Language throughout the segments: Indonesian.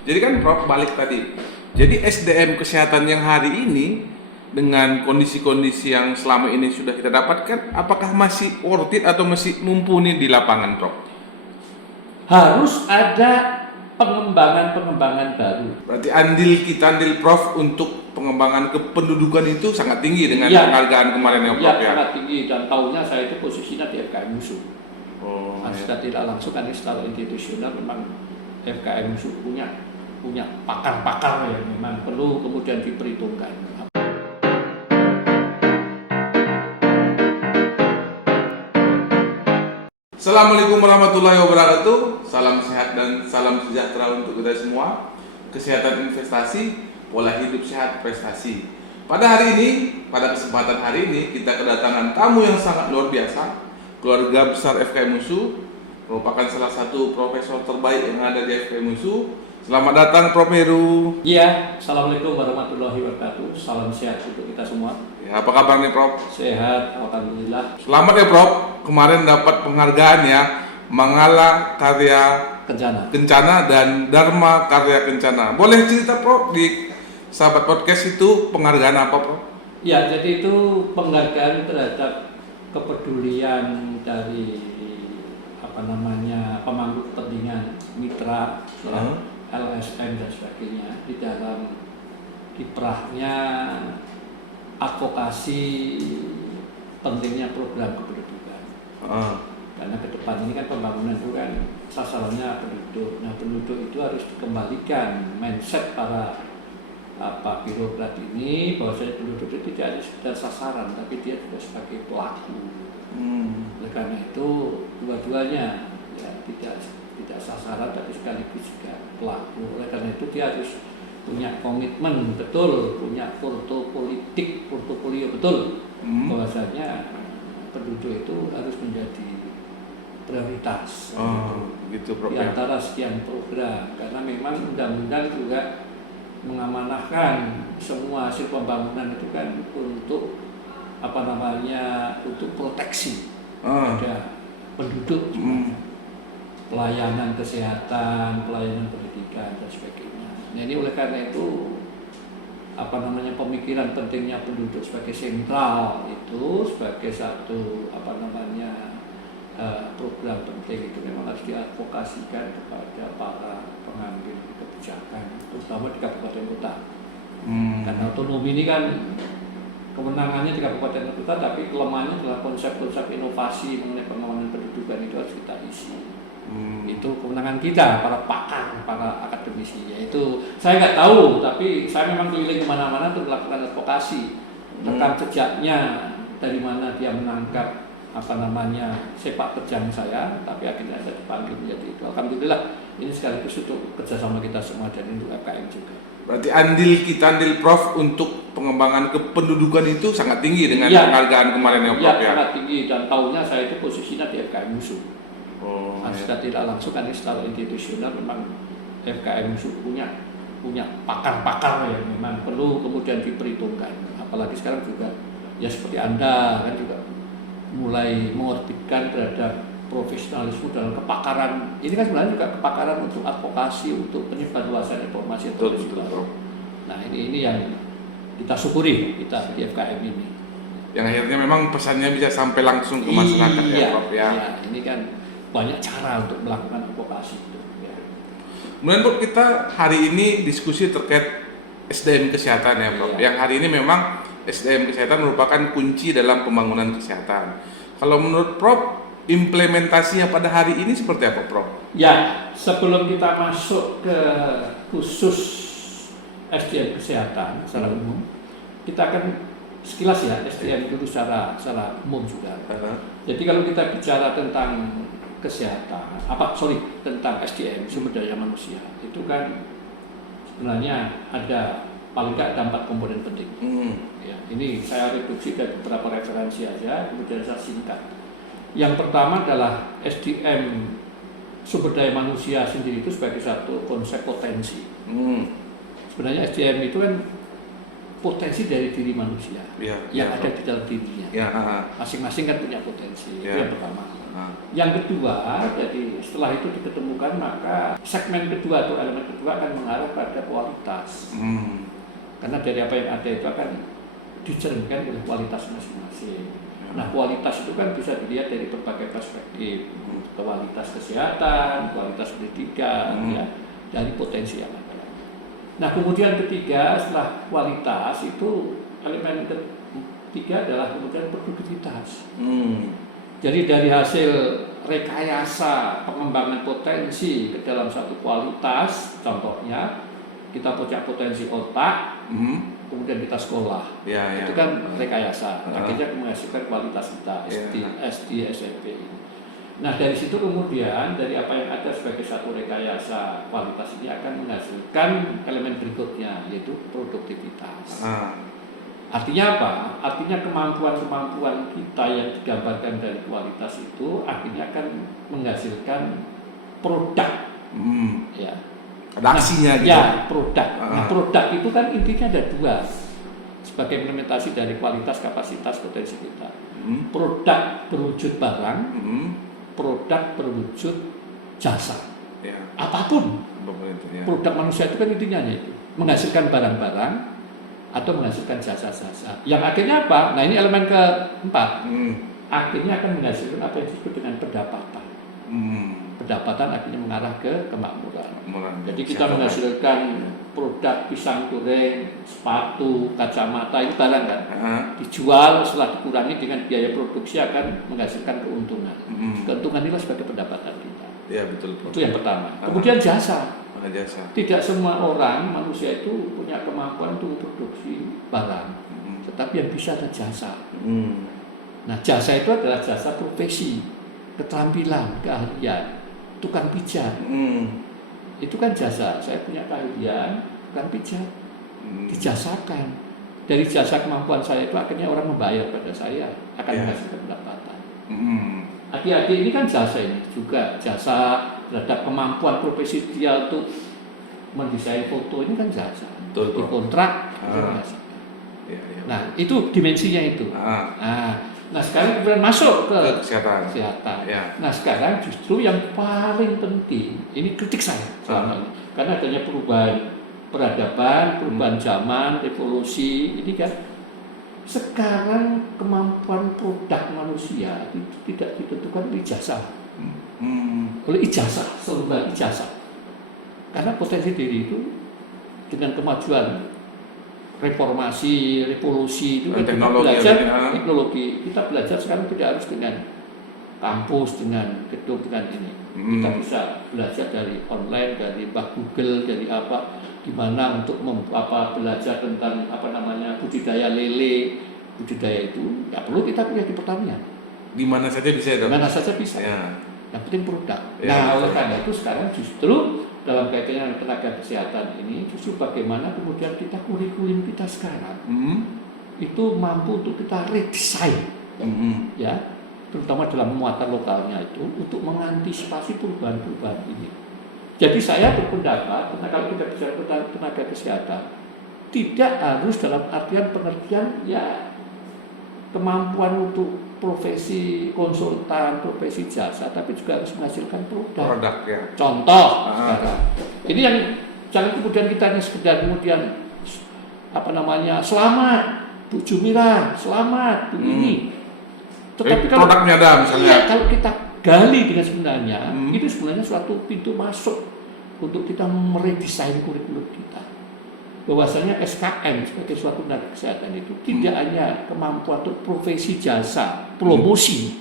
Jadi kan Prof balik tadi. Jadi SDM kesehatan yang hari ini dengan kondisi-kondisi yang selama ini sudah kita dapatkan, apakah masih worth it atau masih mumpuni di lapangan, Prof? Harus ada pengembangan baru. Berarti andil Prof untuk pengembangan kependudukan itu sangat tinggi dengan Iya. penghargaan kemarin ya, Prof Iya, ya. sangat tinggi, dan tahunya saya itu posisinya di FKM Musuh. Oh, Secara tidak langsung kan secara institusional memang FKM Musuh punya pakar-pakar yang memang perlu kemudian diperhitungkan. Assalamualaikum warahmatullahi wabarakatuh. Salam sehat dan salam sejahtera untuk kita semua. Kesehatan investasi, pola hidup sehat prestasi. Pada kesempatan hari ini kita kedatangan tamu yang sangat luar biasa. Keluarga besar FKM Musuh merupakan salah satu profesor terbaik yang ada di FKM Musuh. Selamat datang Prof Heru. Iya, Assalamualaikum warahmatullahi wabarakatuh. Salam sehat untuk kita semua. Ya, apa kabar nih Prof? Sehat, alhamdulillah. Selamat ya Prof. Kemarin dapat penghargaan ya, Mangala Karya Kencana dan Dharma Karya Kencana. Boleh cerita Prof di Sahabat Podcast itu penghargaan apa Prof? Ya, jadi itu penghargaan terhadap kepedulian dari pemangku kepentingan mitra, LSM dan sebagainya di dalam kiprahnya advokasi pentingnya program kependudukan. Karena ke depan ini kan pembangunan itu kan sasarannya penduduk. Nah, penduduk itu harus dikembalikan mindset para birokrat ini bahwa penduduk itu tidak hanya sekedar sasaran, tapi dia juga sebagai pelaku. Oleh karena itu dua-duanya ya tidak sasaran tapi sekaligus juga pelaku. Oleh karena itu dia harus punya komitmen betul, punya portofolio betul bahwasanya penduduk itu harus menjadi prioritas gitu, Prof, di antara sekian program, karena memang undang-undang juga mengamanahkan semua hasil pembangunan itu kan untuk untuk proteksi pada penduduk, pelayanan kesehatan, pelayanan pendidikan dan sebagainya. Nah, ini oleh karena itu pemikiran pentingnya penduduk sebagai sentral itu sebagai satu program penting itu memang harus diadvokasikan kepada para pengambil kebijakan, terutama di kabupaten kota. Karena otonomi ini kan kemenangannya di kabupaten kota, tapi kelemahannya adalah konsep-konsep inovasi mengenai pengembangan pendudukan itu harus kita isi. Itu kemenangan kita, para pakar, para akademisi. Yaitu saya nggak tahu, tapi saya memang keliling kemana-mana untuk melakukan advokasi, rekam jejaknya dari mana dia menangkap sepak terjang saya, tapi akhirnya saya dipanggil menjadi itu. Alhamdulillah, ini sekaligus untuk kerjasama kita semua dan untuk FKM juga. Berarti andil Prof untuk pengembangan kependudukan itu sangat tinggi dengan penghargaan kemarin ya Prof ya? Iya, sangat tinggi, dan tahunya saya itu posisinya di FKM Musuh. Secara tidak langsung kan secara institusional memang FKM Musuh punya pakar-pakar yang memang perlu kemudian diperhitungkan. Apalagi sekarang juga ya seperti Anda kan juga mulai mengorbitkan terhadap profesionalisme dalam kepakaran. Ini kan sebenarnya juga kepakaran untuk advokasi, untuk penyebarluasan informasi. Betul. Nah, ini yang kita syukuri kita di FKM ini. Yang akhirnya memang pesannya bisa sampai langsung ke masyarakat ya Prof ya. Iya, ini kan banyak cara untuk melakukan advokasi itu. Ya. Kemudian Prof, kita hari ini diskusi terkait SDM kesehatan ya Prof. Yang hari ini memang SDM kesehatan merupakan kunci dalam pembangunan kesehatan. Kalau menurut Prof, implementasinya pada hari ini seperti apa Prof? Ya, sebelum kita masuk ke khusus SDM kesehatan secara umum, kita akan sekilas ya SDM dulu secara umum juga. Jadi kalau kita bicara tentang kesehatan, tentang SDM, sumber daya manusia, itu kan sebenarnya paling nggak ada 4 komponen penting. Ya, ini saya reduksi dari beberapa referensi aja, kemudian saya singkat. Yang pertama adalah SDM, sumber daya manusia sendiri itu sebagai satu konsep potensi. Sebenarnya SDM itu kan potensi dari diri manusia Ya, yang ya, ada di dalam dirinya. Ya, Masing-masing kan punya potensi. Itu Ya. yang pertama. Yang kedua, jadi setelah itu diketemukan, maka segmen kedua atau elemen kedua akan mengarah pada kualitas. Karena dari apa yang ada itu akan dicerminkan oleh kualitas masing-masing. Nah, kualitas itu kan bisa dilihat dari berbagai perspektif. Kualitas kesehatan, kualitas pendidikan, ya, dari potensi yang ada. Nah, kemudian ketiga, setelah kualitas itu elemen ketiga adalah kemudian produktivitas. Jadi dari hasil rekayasa pengembangan potensi ke dalam satu kualitas, contohnya kita punya potensi otak, kemudian kita sekolah, itu kan rekayasa, akhirnya menghasilkan kualitas kita, SD, SMP. Nah, dari situ kemudian dari apa yang ada sebagai satu rekayasa kualitas ini akan menghasilkan elemen berikutnya, yaitu produktivitas. Artinya apa? Artinya kemampuan-kemampuan kita yang digambarkan dari kualitas itu akhirnya akan menghasilkan produk. Ya. Ada aksinya gitu. Ya, produk. Nah, produk itu kan intinya ada dua sebagai implementasi dari kualitas, kapasitas, potensi kita. Produk berwujud barang, produk berwujud jasa. Ya. Apapun. Ya. Produk manusia itu kan intinya itu menghasilkan barang-barang atau menghasilkan jasa-jasa. Yang akhirnya apa? Nah, ini elemen keempat. Akhirnya akan menghasilkan apa yang disebut dengan pendapatan. Pendapatan akhirnya mengarah ke kemakmuran. Jadi kita menghasilkan produk pisang goreng, sepatu, kacamata, itu barang kan? Dijual setelah dikurangi dengan biaya produksi akan menghasilkan keuntungan. Keuntungan inilah sebagai pendapatan kita. Ya, betul. Itu yang pertama. Kemudian jasa. Tidak semua orang, manusia itu punya kemampuan untuk memproduksi barang, tetapi yang bisa ada jasa. Nah, jasa itu adalah jasa profesi, keterampilan, keahlian, tukang pijat. Itu kan jasa. Saya punya keahlian, tukang pijat, dijasakan. Dari jasa kemampuan saya itu akhirnya orang membayar pada saya, akan menghasilkan pendapatan. Adik-adik ini kan jasa ini juga, jasa terhadap kemampuan profesi dia untuk mendesain foto ini kan jasa. Dikontrak, Nah, itu dimensinya itu. Nah, sekarang kemudian masuk ke kesehatan. Nah, sekarang justru yang paling penting, ini kritik saya selama ini, karena adanya perubahan peradaban, perubahan zaman, revolusi, ini kan sekarang kemampuan produk manusia itu tidak ditentukan oleh ijazah, oleh ijazah, seluruh ijazah. Karena potensi diri itu dengan kemajuan reformasi, revolusi itu kan kita belajar teknologi. Kita belajar sekarang tidak harus dengan kampus, dengan gedung, dengan ini. Kita bisa belajar dari online, dari Google, dari apa, gimana untuk belajar tentang budidaya lele. Budidaya itu nggak perlu kita punya di pertanian. Di mana saja bisa. Di mana saja bisa. Yang penting produk. Nah, oleh karena itu sekarang justru dalam kaitannya dengan tenaga kesehatan ini, justru bagaimana kemudian kita kurikulum kita sekarang itu mampu untuk kita redesign, ya, terutama dalam muatan lokalnya itu untuk mengantisipasi perubahan-perubahan ini. Jadi saya berpendapat, karena kalau kita bicara tentang tenaga kesehatan, tidak harus dalam artian pengertian ya kemampuan untuk profesi konsultan, profesi jasa, tapi juga harus menghasilkan produk ya. Contoh sekarang, ini yang jangan kemudian kita hanya sekedar kemudian selamat Bu Jumira, selamat Bu ini. Tetapi kalau produknya ada misalnya. Iya, kalau kita gali dengan sebenarnya, itu sebenarnya suatu pintu masuk untuk kita meredesain kurikulum kita. Bahwasanya SKM sebagai suatu tenaga kesehatan itu tidak hanya kemampuan untuk profesi jasa, promosi,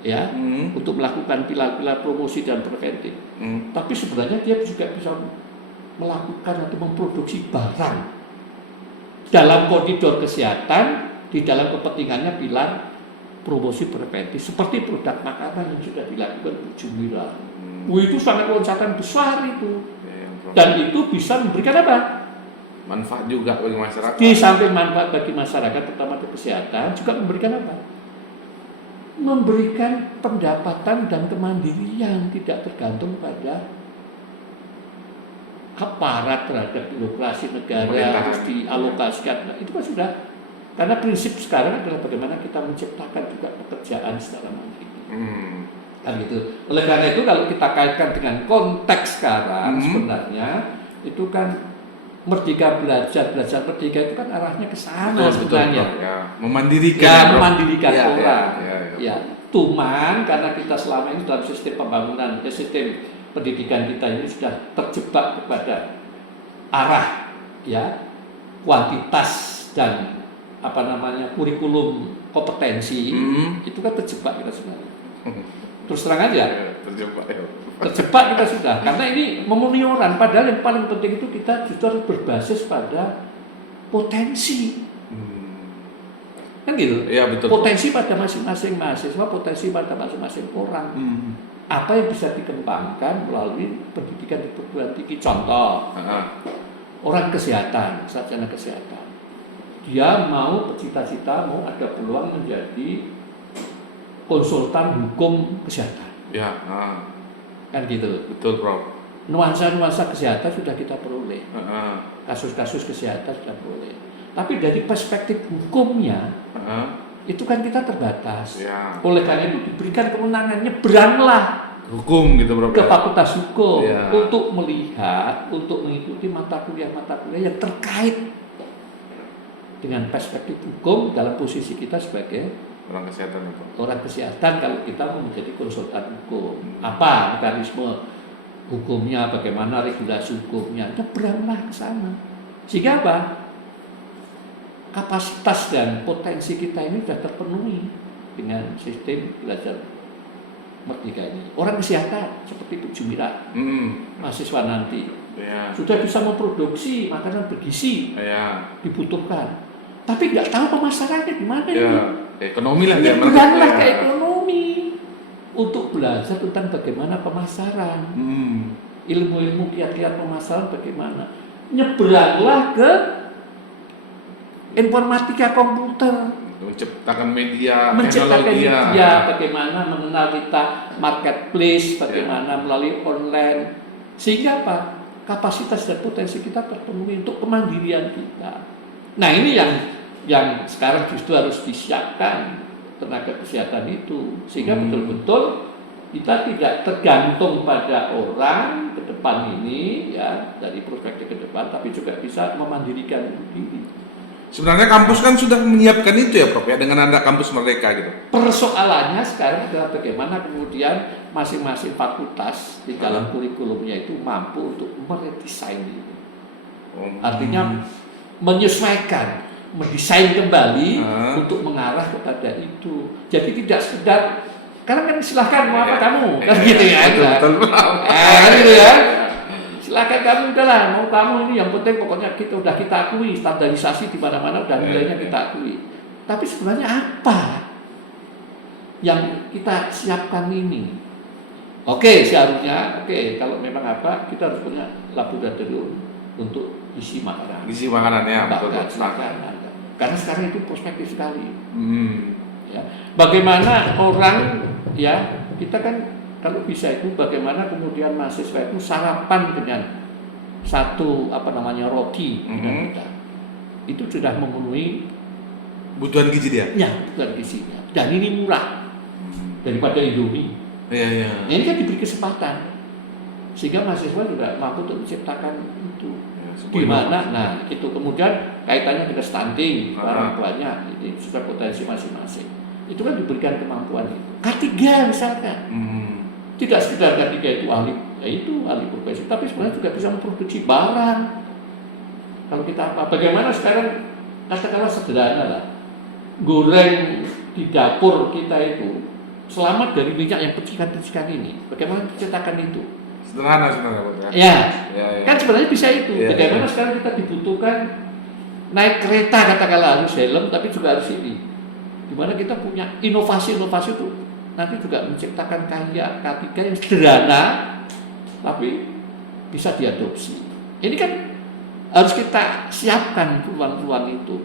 ya, untuk melakukan pilar-pilar promosi dan preventif, tapi sebenarnya dia juga bisa melakukan atau memproduksi barang dalam koridor kesehatan di dalam kepentingannya pilar promosi preventif, seperti produk makanan yang sudah dilakukan Bu Jumira. Itu sangat loncatan besar itu, dan itu bisa memberikan apa? Manfaat juga bagi masyarakat. Di samping manfaat bagi masyarakat, terutama di kesehatan, juga memberikan apa? Memberikan pendapatan dan kemandirian, tidak tergantung pada aparat, terhadap birokrasi negara Pemerintahan. harus dialokasikan. Nah, itu kan sudah, karena prinsip sekarang adalah bagaimana kita menciptakan juga pekerjaan secara mandiri. Kan gitu. Oleh karena itu kalau kita kaitkan dengan konteks sekarang sebenarnya itu kan merdeka belajar merdeka itu kan arahnya ke sana sebenarnya. Ya. Memandirikan. Ya, Bro. memandirikan Ya, orang. ya. Ya, cuman karena kita selama ini dalam sistem pembangunan, sistem pendidikan kita ini sudah terjebak kepada arah ya kuantitas dan kurikulum kompetensi, itu kan terjebak kita sebenarnya. Terus terang aja, terjebak kita sudah, karena ini memenuhi orang. Padahal yang paling penting itu kita justru harus berbasis pada potensi, kan gitu. Ya, betul. Potensi pada masing-masing mahasiswa, potensi pada masing-masing orang. Apa yang bisa dikembangkan melalui pendidikan di perguruan tinggi. Contoh, orang kesehatan, sarjana kesehatan, dia mau bercita-cita, mau ada peluang menjadi konsultan hukum kesehatan. Ya, Kan gitu. betul, Prof. Nuansa-nuansa kesehatan sudah kita peroleh. Kasus-kasus kesehatan sudah peroleh. Tapi dari perspektif hukumnya, itu kan kita terbatas. Ya. Oleh karena itu diberikan kewenangan, nyebranglah Hukum gitu, Prof. ke fakultas hukum Ya. untuk melihat, untuk mengikuti mata kuliah yang terkait dengan perspektif hukum dalam posisi kita sebagai orang kesehatan itu. orang kesehatan. Kalau kita mau menjadi konsultan hukum, apa mekanisme hukumnya, bagaimana regulasi hukumnya, nyebranglah ke sana. Sehingga apa? Kapasitas dan potensi kita ini sudah terpenuhi dengan sistem belajar merdeka ini. Orang kesehatan seperti Bu Jumira, mahasiswa nanti sudah bisa memproduksi makanan bergizi, dibutuhkan. Tapi nggak tahu pemasarannya di mana ini. Ekonomi lah dia. Nyebranglah ke ekonomi untuk belajar tentang bagaimana pemasaran, ilmu-ilmu kiat-kiat pemasaran bagaimana. Nyebranglah ke informatika komputer, menciptakan media, bagaimana mengenal kita marketplace, bagaimana melalui online, sehingga apa? Kapasitas dan potensi kita terpenuhi untuk kemandirian kita. Nah, ini yang sekarang justru harus disiapkan tenaga kesehatan itu, sehingga betul-betul kita tidak tergantung pada orang ke depan ini ya, dari perspektif ke depan, tapi juga bisa memandirikan diri. Sebenarnya kampus kan sudah menyiapkan itu ya, Prof, ya, dengan ada kampus merdeka gitu. Persoalannya sekarang adalah bagaimana kemudian masing-masing fakultas di dalam kurikulumnya itu mampu untuk meredesain ini. Artinya menyesuaikan, mendesain kembali untuk mengarah kepada itu. Jadi tidak sekedar, karena kan silahkan mau apa kamu, kan gitu ya. Betul. Kan gitu ya. Silakan kamu, udahlah, mau kamu ini yang penting pokoknya kita akui standarisasi di mana-mana dan nilainya kita akui. Tapi sebenarnya apa yang kita siapkan ini? Seharusnya kalau memang apa, kita harus punya laboratorium untuk isi makanan. Isi makanan ya, betul. Karena sekarang itu prospektif sekali. Ya. Bagaimana orang ya, kita kan kalau bisa itu bagaimana kemudian mahasiswa itu sarapan dengan satu roti dengan kita. Itu sudah memenuhi kebutuhan gizi dia. Ya, kebutuhan gizinya. Dan ini murah daripada Indomie. Iya. Ini kan diberi kesempatan sehingga mahasiswa juga mampu untuk menciptakan itu. Gimana? Nah, itu kemudian kaitannya dengan stunting orang tuanya, ini sudah potensi masing-masing. Itu kan diberikan kemampuan itu. K3 misalkan. Tidak sekedar K3 itu ahli profesi, tapi sebenarnya juga bisa memproduksi barang. Kalau kita bagaimana sekarang, katakanlah sederhana lah, goreng di dapur kita itu selamat dari minyak yang percikan-percikan ini. Bagaimana menciptakan itu? Sederhana sebenarnya. Ya. Kan sebenarnya bisa itu. Bagaimana sekarang kita dibutuhkan naik kereta, katakanlah harus helm, tapi juga harus ini. Dimana kita punya inovasi-inovasi itu nanti juga menciptakan karya K3 yang sederhana tapi bisa diadopsi. Ini kan harus kita siapkan ruang-ruang itu.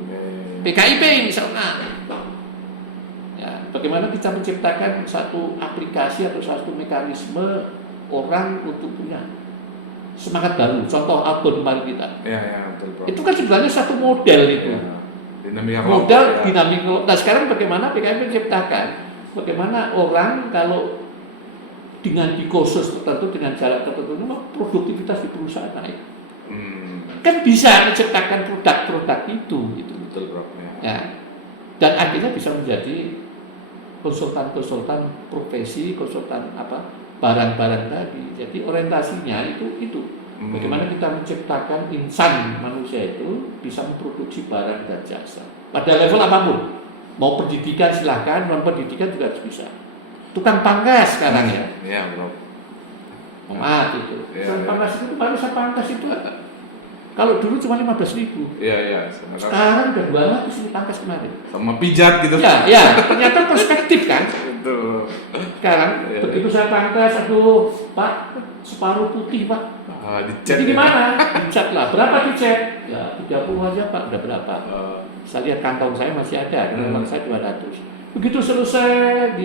PKIP misalnya, ya, bagaimana kita menciptakan satu aplikasi atau satu mekanisme orang untuk punya semangat baru. Contoh Outbound kemarin kita. Ya, betul bro. Itu kan sebenarnya satu model itu. Ya. Dinamika Model kelompok, ya. dinamika. Nah sekarang bagaimana PKM menciptakan? Bagaimana orang kalau dengan di kursus tertentu, dengan jarak tertentu, produktivitas di perusahaan naik. Kan bisa menciptakan produk-produk itu, gitu. Betul bro. Ya. Dan akhirnya bisa menjadi konsultan-konsultan profesi, konsultan barang-barang tadi. Jadi orientasinya itu. Bagaimana kita menciptakan insan manusia itu bisa memproduksi barang dan jasa pada level apapun. Mau pendidikan silahkan, non pendidikan juga harus bisa. Tukang pangkas sekarang ya. Iya bro. Maaf itu. Ya, Tukang pangkas itu baru pangkas itu. Kalau dulu cuma 15.000. Iya. Sekarang udah 200 ini pangkas kemarin. Sama pijat gitu. Ya, ternyata perspektif kan. Betul. Sekarang begitu saya pangkas, aduh Pak, separuh putih Pak. Dicat. Jadi gimana? Dicat lah. Berapa dicat? Ya 30 aja Pak. Udah berapa? Saya lihat kantong saya masih ada. Kantong saya 200. Begitu selesai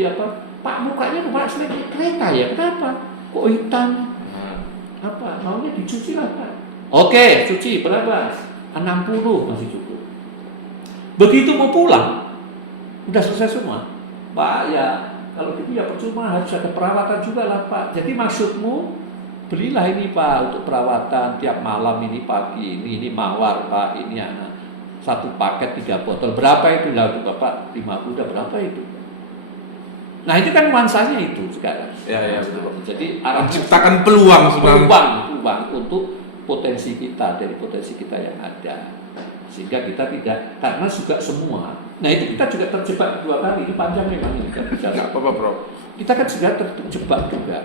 Pak mukanya Pak seperti kereta ya. Kenapa? Kok hitam? Maunya dicuci lah Pak. Oke, cuci berapa? 60 masih cukup. Begitu mau pulang, udah selesai semua. Pak ya, kalau gitu ya percuma harus ada perawatan juga lah Pak. Jadi maksudmu belilah ini Pak untuk perawatan tiap malam ini pagi ini mawar Pak ini anak satu paket 3 botol berapa itu lah Bapak 50 udah berapa itu? Nah itu kan nuansanya itu sekarang. Ya betul. Jadi menciptakan peluang sebenarnya. Peluang untuk potensi kita dari potensi kita yang ada sehingga kita tidak karena juga semua. Nah itu kita juga terjebak 2 kali ini panjang memang ini kan bicara. Nggak apa-apa bro. Kita kan juga terjebak juga.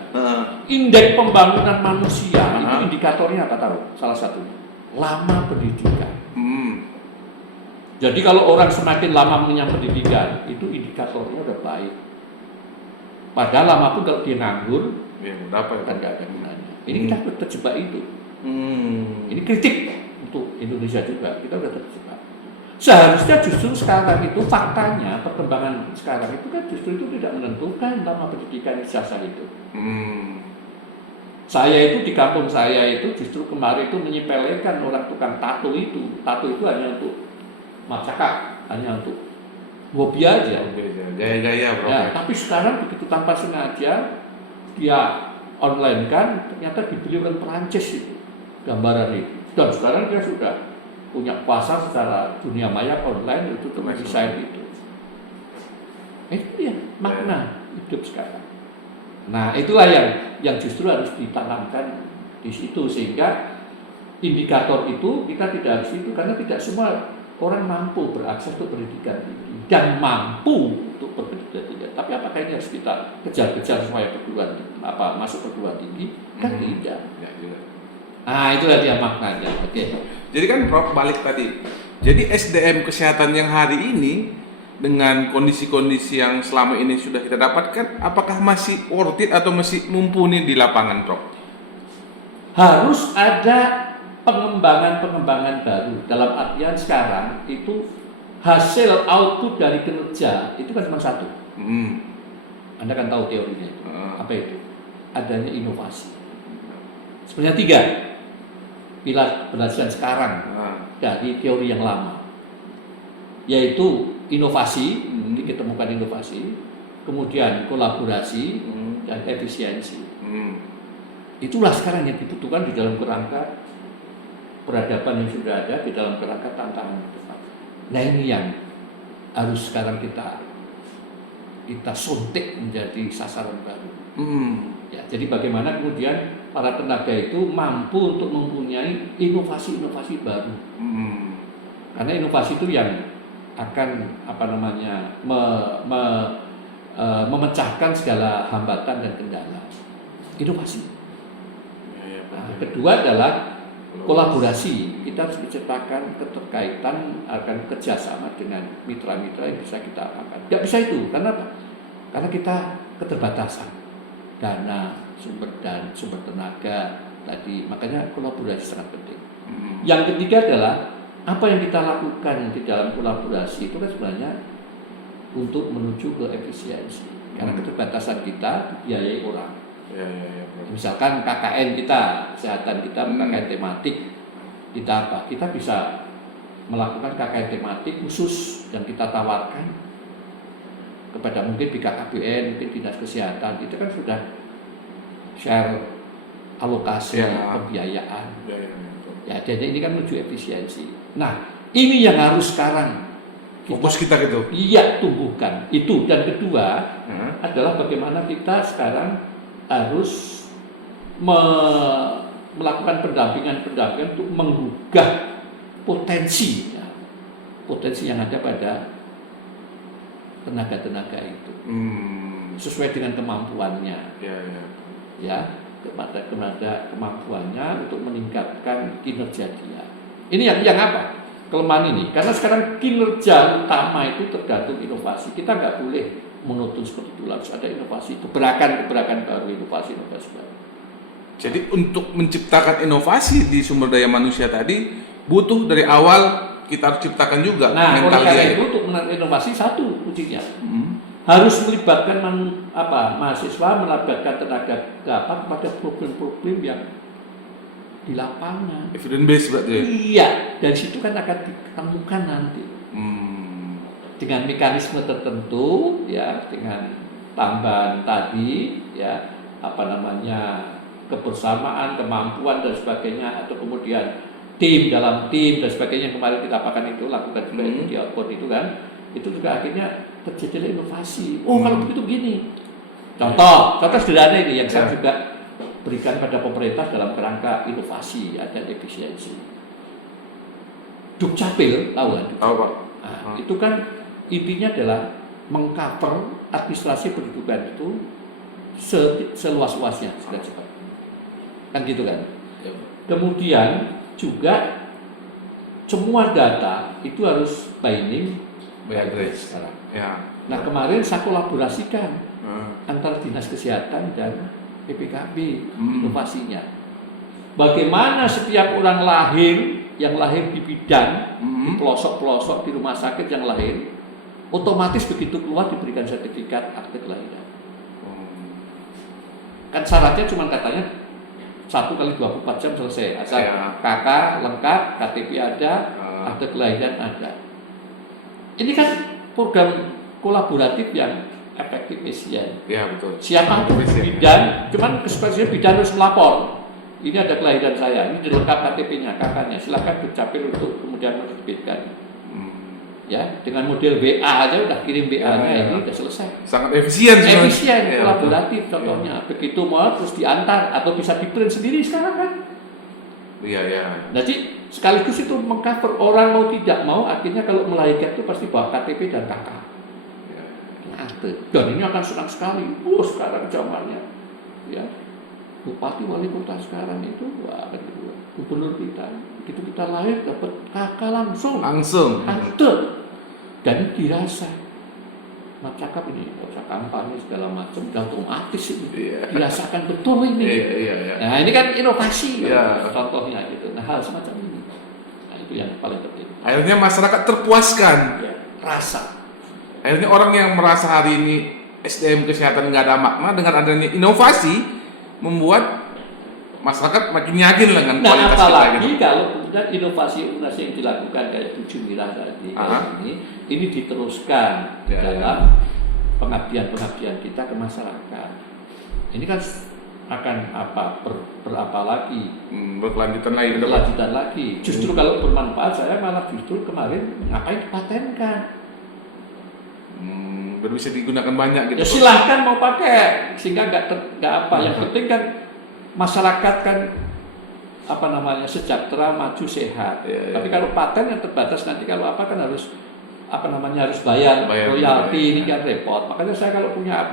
Indeks pembangunan manusia itu indikatornya apa tahu? Salah satunya lama pendidikan. Jadi kalau orang semakin lama punya pendidikan itu indikatornya udah baik. Padahal lama pun kalau dia nganggur, kan nggak ada gunanya. Ini kita terjebak itu. Ini kritik untuk Indonesia juga. Kita udah terjebak. Seharusnya justru sekarang itu faktanya perkembangan sekarang itu kan justru itu tidak menentukan lama pendidikan ijazah itu. Saya itu di kampung saya itu justru kemarin itu menyepelekan orang tukang tato itu. Tato itu hanya untuk macakak, hanya untuk hobi aja. Gaya-gaya bro. Ya, tapi sekarang begitu tanpa sengaja dia online kan ternyata dibeli orang Perancis itu gambaran itu. Dan sekarang dia sudah punya kuasa secara dunia maya online itu untuk mendesain itu. Itu ya makna hidup sekarang. Nah itulah yang justru harus ditanamkan di situ sehingga indikator itu kita tidak harus itu karena tidak semua orang mampu berakses untuk pendidikan tinggi dan mampu untuk berpendidikan tinggi. Tapi apakah ini harus kita kejar-kejar supaya masuk perguruan tinggi? Kan tidak. Nah itulah dia maknanya. Oke. Jadi kan Prof balik tadi. Jadi SDM kesehatan yang hari ini dengan kondisi-kondisi yang selama ini sudah kita dapatkan, apakah masih worth it atau masih mumpuni di lapangan, Prof? Harus ada pengembangan baru. Dalam artian sekarang itu hasil output dari kinerja itu kan cuma satu. Anda kan tahu teorinya itu. Apa itu? Adanya inovasi. Sebenarnya 3 pilar belajar sekarang dari teori yang lama, yaitu inovasi, diketemukan inovasi, kemudian kolaborasi dan efisiensi. Itulah sekarang yang dibutuhkan di dalam kerangka peradaban yang sudah ada, di dalam kerangka tantangan ke depan. Nah ini yang harus sekarang kita suntik menjadi sasaran baru. Ya, jadi bagaimana kemudian para tenaga itu mampu untuk mempunyai inovasi-inovasi baru. Karena inovasi itu yang akan memecahkan segala hambatan dan kendala. Inovasi. Nah, kedua adalah kolaborasi. Kita harus menciptakan keterkaitan akan kerjasama dengan mitra-mitra yang bisa kita apakan. Tidak bisa itu, karena apa? Karena kita keterbatasan dana, sumber tenaga tadi, makanya kolaborasi sangat penting. Yang ketiga adalah apa yang kita lakukan di dalam kolaborasi itu kan sebenarnya untuk menuju ke efisiensi. Karena keterbatasan kita dibiayai orang. Ya, ya, ya. Misalkan KKN kita, kesehatan kita, KKN tematik, kita apa? Kita bisa melakukan KKN tematik khusus yang kita tawarkan kepada mungkin BKKBN, mungkin Dinas Kesehatan, itu kan sudah share alokasi pembiayaan. Ya, jadi ini kan menuju efisiensi. Nah, ini yang harus sekarang fokus kita gitu. Iya, tumbuhkan itu. Dan kedua adalah bagaimana kita sekarang harus melakukan pendampingan untuk menggugah potensi yang ada pada tenaga-tenaga itu sesuai dengan kemampuannya, ya kepada kemampuannya untuk meningkatkan kinerja dia. Ini yang apa? Kelemahan ini, karena sekarang kinerja utama itu tergantung inovasi. Kita nggak boleh monoton seperti itu, harus ada inovasi, gebrakan baru, inovasi baru. Jadi untuk menciptakan inovasi di sumber daya manusia tadi butuh dari awal kita harus ciptakan juga. Nah, oleh karena itu untuk inovasi satu kuncinya harus melibatkan mahasiswa, melibatkan tenaga pada problem-problem yang di lapangan. Evidence based berarti. Iya, dari situ kan akan ditemukan nanti dengan mekanisme tertentu, ya, dengan tambahan tadi, ya, kebersamaan, kemampuan dan sebagainya, atau kemudian tim dalam tim dan sebagainya yang kemarin kita apakan itu, lakukan juga itu di outbound itu kan, itu juga akhirnya terjadi inovasi. Kalau begitu gini. Contoh sederhana ini yang saya juga berikan pada pemerintah dalam kerangka inovasi dan efisiensi. Dukcapil, tahu kan? Tahu Pak. Nah, itu kan intinya adalah mengcover administrasi pendidikan itu seluas-luasnya, cepat. Kan gitu kan. Kemudian juga semua data itu harus binding address sekarang. Ya. Nah, kemarin saya kolaborasikan antara Dinas Kesehatan dan PPKB inovasinya. Bagaimana setiap orang yang lahir di bidan, di pelosok-pelosok di rumah sakit yang lahir, otomatis begitu keluar diberikan sertifikat akte kelahiran. Kan syaratnya cuma katanya 1x24 jam selesai, asal KK lengkap, KTP ada, akte kelahiran ada. Ini kan program kolaboratif yang efektif efisien. Ya, betul. Siapa bidan, cuman spesialnya bidan harus melapor. Ini ada kelahiran saya, ini dilengkap KTP-nya, KK-nya. Silakan Dukcapil untuk kemudian menerbitkan. Ya, dengan model WA aja udah kirim WA-nya, ini udah selesai. Sangat efisien sebenarnya. Efisien, kolaboratif contohnya. Begitu mau terus diantar atau bisa di-print sendiri sekarang kan. Iya. Jadi sekaligus itu mengcover orang mau tidak mau, akhirnya kalau melahirkan itu pasti bawa KTP dan KK. Dan ini akan senang sekali. Sekarang zamannya, ya, bupati wali kota sekarang itu, gubernur kita, begitu kita lahir dapat KK langsung. Akte. Dan dirasa, cakap ini, usah kampanye segala macam, dan otomatis itu dirasakan betul ini. Iya. Nah, ini kan inovasi, contohnya gitu. Nah, hal semacam ini, nah itu yang paling penting. Akhirnya masyarakat terpuaskan. Rasa. Akhirnya orang yang merasa hari ini SDM kesehatan nggak ada makna, dengan adanya inovasi membuat masyarakat makin yakin dengan kualitas kita. Apalagi kalau kemudian inovasi yang dilakukan kayak 7 Mira tadi ini diteruskan dalam pengabdian kita ke masyarakat. Ini kan akan berapa lagi? Berkelanjutan lagi. Justru kalau bermanfaat, saya malah justru kemarin ngapain dipatenkan? Bisa digunakan banyak gitu. Ya silahkan mau pakai, sehingga nggak apa. Yang penting kan masyarakat kan sejahtera, maju, sehat. Tapi kalau paten yang terbatas nanti kalau kan harus harus bayar royalti, ini kan repot. Makanya saya kalau punya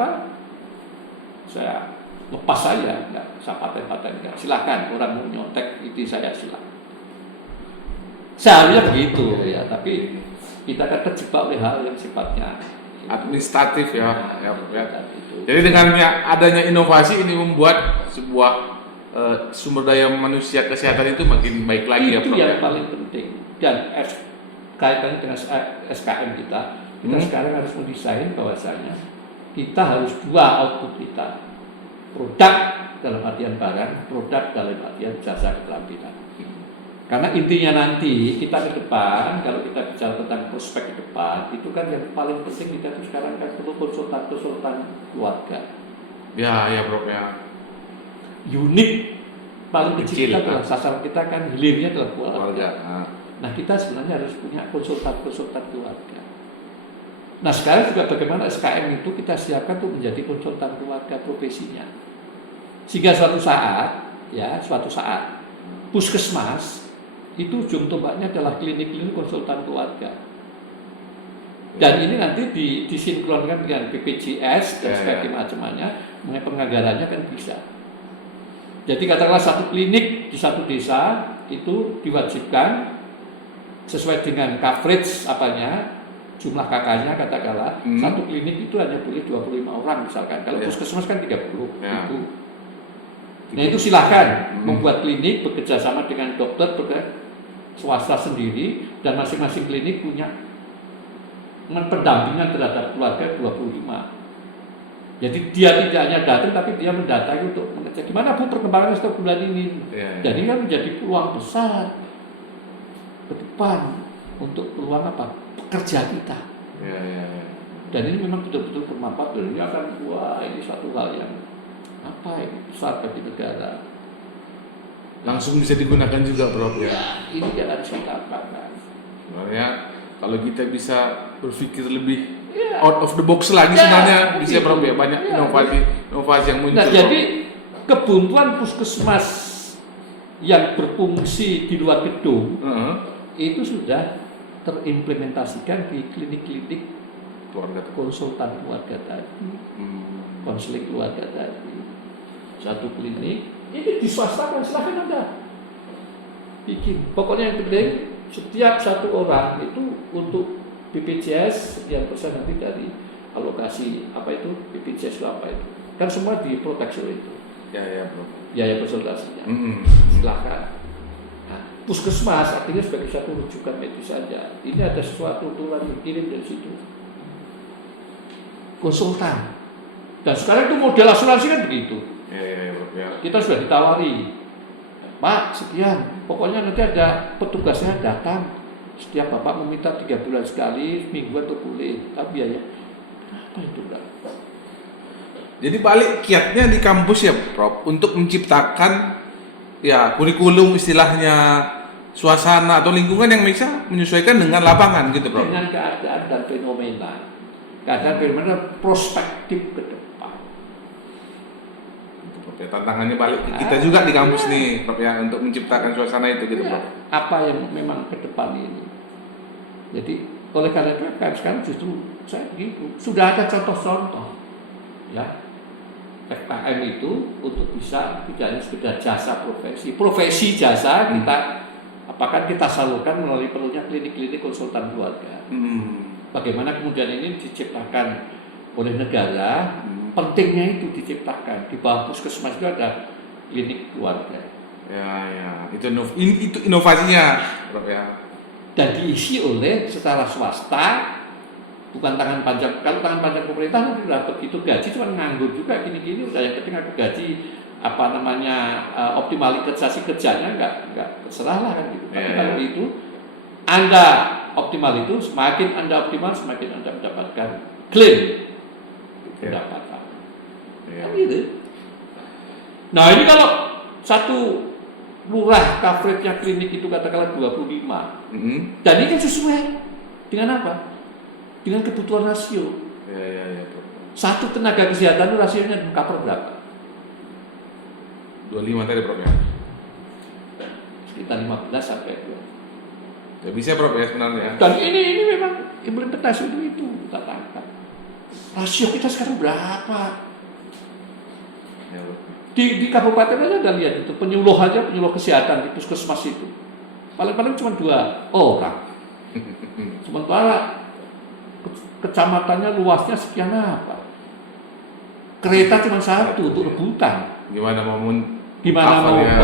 saya lepas saja, nggak saya paten. Silahkan orang mau nyontek itu saya silakan. Seharusnya begitu ya, tapi kita kan terjebak oleh hal yang sifatnya administratif ya. Jadi dengan adanya inovasi ini membuat sebuah sumber daya manusia kesehatan itu makin baik lagi. Itu yang paling penting. Dan kaitannya dengan SKM kita sekarang harus mendesain bahwasanya kita harus 2 output kita. produk dalam artian barang, produk dalam artian jasa keterampilan. Karena intinya nanti kita ke depan, kalau kita bicara tentang prospek ke depan, itu kan yang paling penting kita sekarang kan perlu konsultan keluarga. Ya Prof ya. Unik paling kecil kita Kecil, adalah sasaran kita kan hilirnya adalah keluarga. Keluarga. Nah kita sebenarnya harus punya konsultan keluarga. Nah sekarang juga bagaimana SKM itu kita siapkan untuk menjadi konsultan keluarga profesinya. Sehingga suatu saat puskesmas itu ujung tombaknya adalah klinik-klinik konsultan keluarga. Dan ini nanti disinkronkan dengan BPJS dan sebagainya macamnya, mengenai penganggarannya kan bisa. Jadi katakanlah satu klinik di satu desa itu diwajibkan sesuai dengan coverage jumlah kakaknya katakanlah satu klinik itu hanya boleh 25 orang misalkan. Kalau puskesmas kan 30 itu. Nah itu silahkan membuat klinik bekerja sama dengan dokter swasta sendiri dan masing-masing klinik punya pendampingan terhadap keluarga 25. Jadi dia tidak hanya datang tapi dia mendatangi untuk mengecek gimana Bu perkembangan setiap bulan ini. Jadi kan menjadi peluang besar ke depan untuk peluang pekerja kita. Dan ini memang betul-betul bermanfaat dan ini akan ini satu hal yang besar bagi negara. Langsung bisa digunakan juga Prof ya. Ini yang harus kita apakan. Sebenarnya kalau kita bisa berpikir lebih out of the box lagi sebenarnya bisa Prof ya, banyak inovasi yang muncul. Nah, jadi kebuntuan puskesmas yang berfungsi di luar gedung itu sudah terimplementasikan di klinik-klinik konsultan keluarga tadi, konseling keluarga tadi. Satu klinik ini di swasta kan silahkan Anda bikin. Pokoknya yang penting setiap satu orang itu untuk BPJS sekian persen nanti dari alokasi BPJS itu apa itu kan semua diproteksi oleh itu Bro. Biaya konsultasinya silakan. Nah, puskesmas artinya sebagai satu rujukan medis saja. Ini ada sesuatu tulang yang kirim dari situ konsultan. Dan sekarang itu model asuransi kan begitu. Bro. Kita sudah ditawari Pak sekian, pokoknya nanti ada petugasnya datang. Setiap Bapak meminta 3 bulan sekali, mingguan itu boleh, tapi biaya apa itu enggak? Jadi balik kiatnya di kampus ya Prof, untuk menciptakan kurikulum istilahnya, suasana atau lingkungan yang bisa menyesuaikan dengan lapangan gitu Prof. Dengan keadaan dan fenomena prospektif ke depan. Gitu, Prof. Tantangannya balik ke kita juga di kampus nih Prof ya, untuk menciptakan suasana itu gitu Prof. Apa yang memang ke depan ini. Jadi oleh karena itu sekarang justru saya begitu. Sudah ada contoh-contoh ya FKM itu untuk bisa tidak hanya sekedar jasa profesi jasa kita apakah kita salurkan melalui perlunya klinik-klinik konsultan keluarga. Bagaimana kemudian ini diciptakan oleh negara, pentingnya itu diciptakan di bawah puskesmas itu ada klinik keluarga. Itu inovasinya Prof ya. Dan diisi oleh secara swasta, bukan tangan panjang. Kalau tangan panjang pemerintah nanti udah begitu gaji cuma nganggur juga gini-gini udah yang penting aku gaji optimalisasi kerjanya nggak terserah lah kan gitu. Tapi kalau itu Anda optimal itu semakin Anda optimal semakin Anda mendapatkan klaim pendapatan. Kan gitu. Nah ini kalau satu lurah coverage-nya klinik itu katakanlah 25. Dan ini kan sesuai dengan apa? Dengan kebutuhan rasio. Satu tenaga kesehatan itu rasionya cover berapa? 25 tadi Prof ya. Sekitar 15 sampai 20. Ya bisa Prof ya sebenarnya. Dan ini memang implementasi itu kita tangkap. Rasio kita sekarang berapa? Di kabupaten aja ada lihat itu penyuluh kesehatan di puskesmas itu paling-paling cuma 2 orang. Sementara kecamatannya luasnya sekian apa? Kereta cuma 1 untuk rebutan. Gimana mau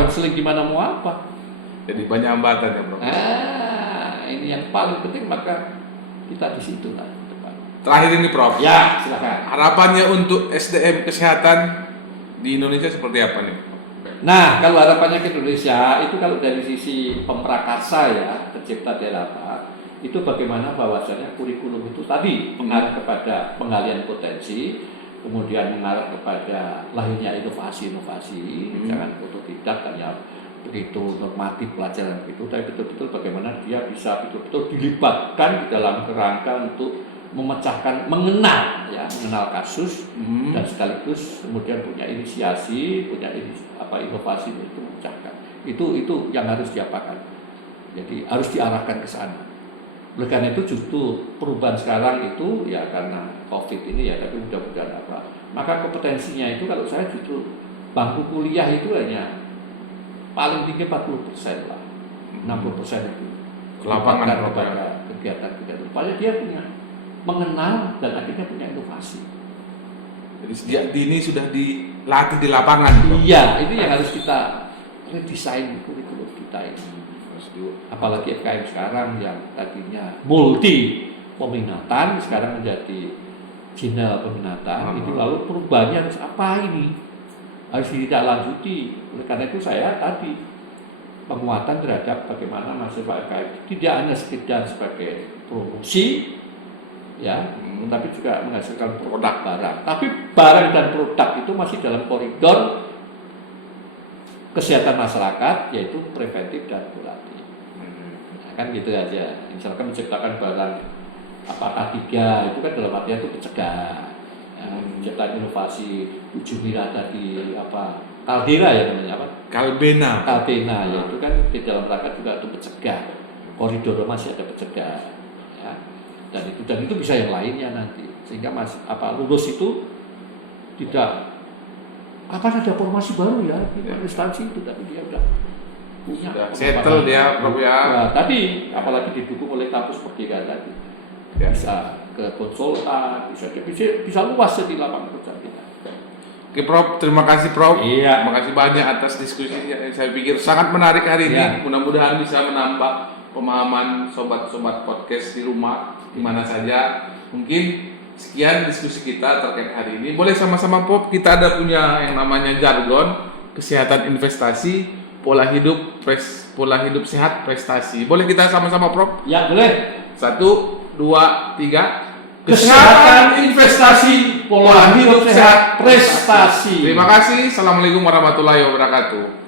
konseling, gimana mau apa? Jadi banyak hambatan ya Bro. Ini yang paling penting maka kita di situ lah depan. Terakhir ini Prof. Ya silakan. Harapannya untuk SDM kesehatan di Indonesia seperti apa nih? Nah, kalau harapannya ke Indonesia itu kalau dari sisi pemrakarsa ya, tercipta daerah, itu bagaimana bahwasanya kurikulum itu tadi mengarah kepada penggalian potensi, kemudian mengarah kepada lahirnya inovasi-inovasi, jangan otodidak hanya begitu normatif pelajaran itu, tapi betul-betul bagaimana dia bisa betul-betul dilibatkan di dalam kerangka untuk mengenal kasus dan sekaligus kemudian punya inisiasi, inovasi untuk memecahkan. Itu yang harus diapakan. Jadi harus diarahkan ke sana. Oleh karena itu justru perubahan sekarang itu ya karena COVID ini ya, tapi mudah-mudahan maka kompetensinya itu kalau saya justru bangku kuliah itu hanya paling tinggi 40% lah, 60% itu ke lapangan kepada kegiatan-kegiatan supaya dia punya mengenal dan akhirnya punya inovasi. Jadi sejak dini sudah dilatih di lapangan. Iya, itu yang harus kita redesign kurikulum kita ini. Apalagi FKM sekarang yang tadinya multi peminatan sekarang menjadi general peminatan. Itu lalu perubahannya harus apa ini? Harus ditindaklanjuti. Oleh karena itu saya tadi penguatan terhadap bagaimana mahasiswa FKM tidak hanya sekedar sebagai promosi ya, tapi juga menghasilkan produk barang. Tapi barang dan produk itu masih dalam koridor kesehatan masyarakat, yaitu preventif dan kuratif. Nah, kan gitu aja. Misalkan menciptakan barang K3 itu kan dalam artian itu mencegah. Ya, menciptakan inovasi Ujumira tadi Caldera ya namanya Kalbena ya itu kan di dalam rangka juga untuk mencegah. Koridor masih ada mencegah. Ya. Dan itu bisa yang lainnya nanti sehingga lulus itu tidak akan ada formasi baru ya di instansi itu, tapi dia udah punya settle dia Prof ya. Nah, tadi apalagi didukung oleh kampus Merdeka tadi ya. Bisa ke konsultan, bisa luas di lapangan kerja kita. Oke Prof, terima kasih Prof. Iya. Terima kasih banyak atas diskusi yang saya pikir sangat menarik hari ini. Mudah-mudahan bisa menambah pemahaman sobat-sobat podcast di rumah di mana saja. Mungkin sekian diskusi kita terkait hari ini. Boleh sama-sama Prof, kita ada punya yang namanya jargon kesehatan investasi, pola hidup sehat prestasi. Boleh kita sama-sama Prof? Ya, boleh. 1, 2, 3. Kesehatan investasi, pola hidup sehat prestasi. Terima kasih. Assalamualaikum warahmatullahi wabarakatuh.